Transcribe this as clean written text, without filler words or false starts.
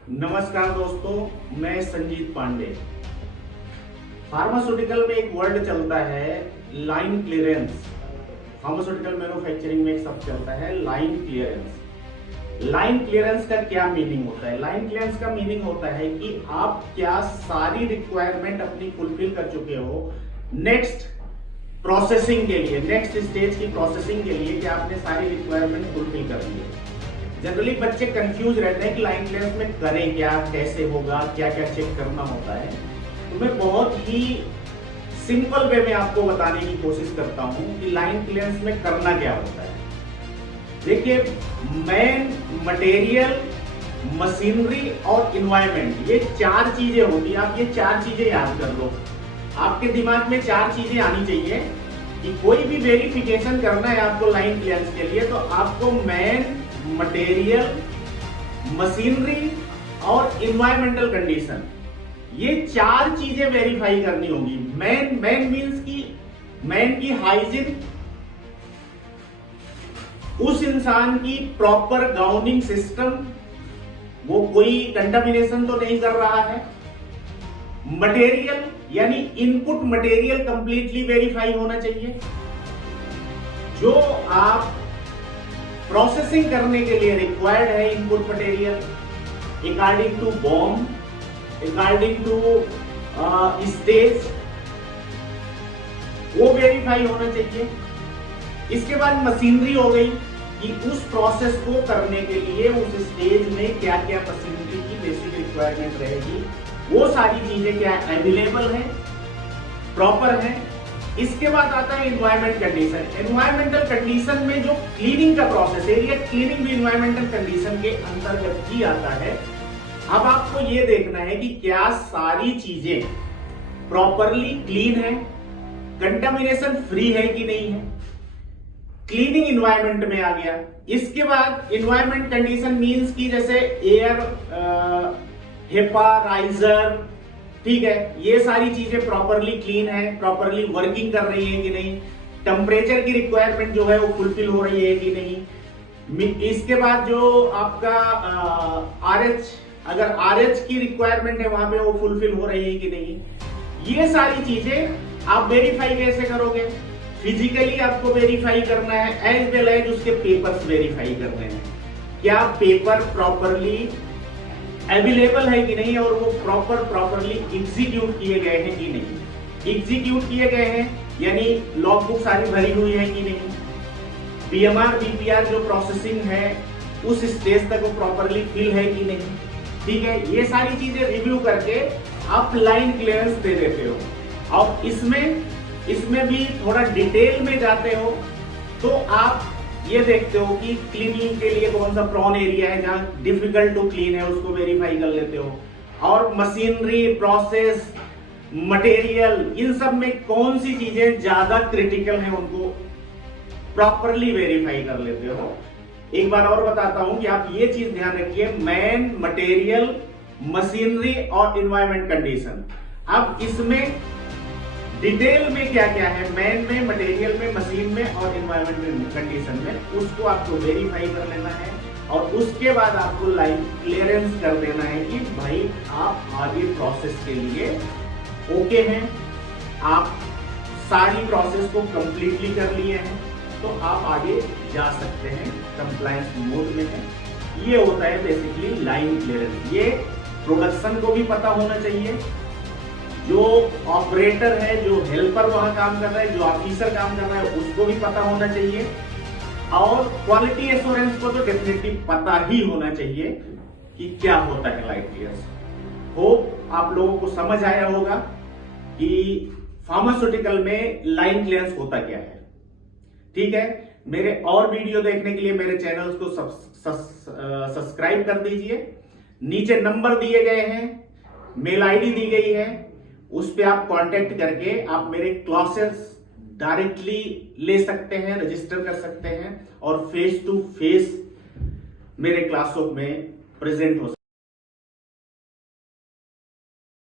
नमस्कार दोस्तों, मैं संजीत पांडे। फार्मास्यूटिकल में एक वर्ड चलता है लाइन क्लियरेंस। फार्मास्यूटिकल मैन्युफैक्चरिंग में एक शब्द चलता है लाइन क्लियरेंस। लाइन क्लियरेंस का क्या मीनिंग होता है? लाइन क्लियरेंस का मीनिंग होता है कि आप क्या सारी रिक्वायरमेंट अपनी फुलफिल कर चुके हो नेक्स्ट प्रोसेसिंग के लिए, नेक्स्ट स्टेज की प्रोसेसिंग के लिए, कि आपने सारी रिक्वायरमेंट फुलफिल कर ली है। जनरली बच्चे कंफ्यूज रहते हैं कि लाइन क्लियरेंस में करें क्या, कैसे होगा, क्या क्या चेक करना होता है। तो मैं बहुत ही सिंपल वे में आपको बताने की कोशिश करता हूं कि लाइन क्लियरेंस में करना क्या होता है। देखिए, मेन मटेरियल, मशीनरी और इन्वायरमेंट, ये चार चीजें होती हैं। आप ये चार चीजें याद कर लो। आपके दिमाग में चार चीजें आनी चाहिए कि कोई भी वेरिफिकेशन करना है आपको लाइन क्लियरेंस के लिए, तो आपको मेन, मटेरियल, मशीनरी और इन्वायरमेंटल कंडीशन, ये चार चीजें वेरीफाई करनी होगी। मेन मींस की मैन की हाइजीन, उस इंसान की प्रॉपर गाउनिंग सिस्टम, वो कोई कंटामिनेशन तो नहीं कर रहा है। मटेरियल यानी इनपुट मटेरियल कंप्लीटली वेरीफाई होना चाहिए। जो आप प्रोसेसिंग करने के लिए रिक्वायर्ड है input material, according to BOM, according to stage, वो वेरीफाई होना चाहिए। इसके बाद मशीनरी हो गई कि उस प्रोसेस को करने के लिए उस स्टेज में क्या क्या मशीनरी की बेसिक रिक्वायरमेंट रहेगी, वो सारी चीजें क्या अवेलेबल है, प्रॉपर है। इसके बाद आता है एनवायरमेंट कंडीशन। एनवायरमेंटल कंडीशन में जो क्लीनिंग का प्रोसेस है, ये क्लीनिंग भी एनवायरमेंटल कंडीशन के अंतर्गत ही आता है। अब आपको ये देखना है कि क्या सारी चीजें प्रॉपरली क्लीन है, कंटामिनेशन फ्री है कि नहीं है। क्लीनिंग एनवायरमेंट में आ गया। इसके बाद एनवायरमेंट कंडीशन मींस की जैसे एयर, हेपा, राइजर, ठीक है, ये सारी चीजें प्रॉपरली क्लीन है, प्रॉपरली वर्किंग कर रही है कि नहीं, टेम्परेचर की रिक्वायरमेंट जो है वो फुलफिल हो रही है कि नहीं। इसके बाद जो आपका आरएच, अगर आरएच की रिक्वायरमेंट है वहां पे वो फुलफिल हो रही है कि नहीं। ये सारी चीजें आप वेरीफाई कैसे करोगे? फिजिकली आपको वेरीफाई करना है, एज वेल एज उसके पेपर्स वेरीफाई करने हैं। क्या पेपर प्रॉपरली अवेलेबल है कि नहीं, और वो प्रॉपरली एग्जीक्यूट किए गए हैं कि नहीं। एग्जीक्यूट किए गए हैं यानी लॉग बुक सारी भरी हुई है कि नहीं, पीएमआर बीपीआर जो प्रोसेसिंग है उस स्टेज तक वो प्रॉपरली फिल है कि नहीं, ठीक है। ये सारी चीजें रिव्यू करके आप लाइन क्लियरेंस दे देते हो। और इसमें भी थोड़ा डिटेल में जाते हो तो आप ये देखते हो कि क्लीनिंग के लिए कौन सा प्रॉन एरिया है जहां डिफिकल्ट टू क्लीन है, उसको वेरीफाई कर लेते हो। और मशीनरी, प्रोसेस, मटेरियल, इन सब में कौन सी चीजें ज्यादा क्रिटिकल है उनको प्रॉपरली वेरीफाई कर लेते हो। एक बार और बताता हूं कि आप ये चीज ध्यान रखिए, मैन, मटेरियल, मशीनरी और एनवायरमेंट कंडीशन। अब इसमें डिटेल में क्या क्या है, मैन में, मटेरियल में, मशीन में और एनवायरमेंट कंडीशन में, उसको आपको वेरीफाई कर लेना है। और उसके बाद आपको लाइन क्लियरेंस कर देना है कि भाई आप आगे प्रोसेस के लिए ओके हैं, आप सारी प्रोसेस को कंप्लीटली कर लिए हैं, तो आप आगे जा सकते हैं, कंप्लायंस मोड में है। ये होता है बेसिकली लाइन क्लियरेंस। ये प्रोडक्शन को भी पता होना चाहिए, जो ऑपरेटर है, जो हेल्पर वहां काम कर रहा है, जो ऑफिसर काम कर रहा है, उसको भी पता होना चाहिए। और क्वालिटी एश्योरेंस को तो डेफिनेटली पता ही होना चाहिए कि क्या होता है लाइन क्लियरेंस। होप आप लोगों को समझ आया होगा कि फार्मास्यूटिकल में लाइन क्लियरेंस होता क्या है, ठीक है। मेरे और वीडियो देखने के लिए मेरे चैनल को सब्सक्राइब कर दीजिए। नीचे नंबर दिए गए हैं, मेल आईडी दी गई है, उस पे आप कांटेक्ट करके आप मेरे क्लासेस डायरेक्टली ले सकते हैं, रजिस्टर कर सकते हैं और फेस टू फेस मेरे क्लासों में प्रेजेंट हो सकते हैं।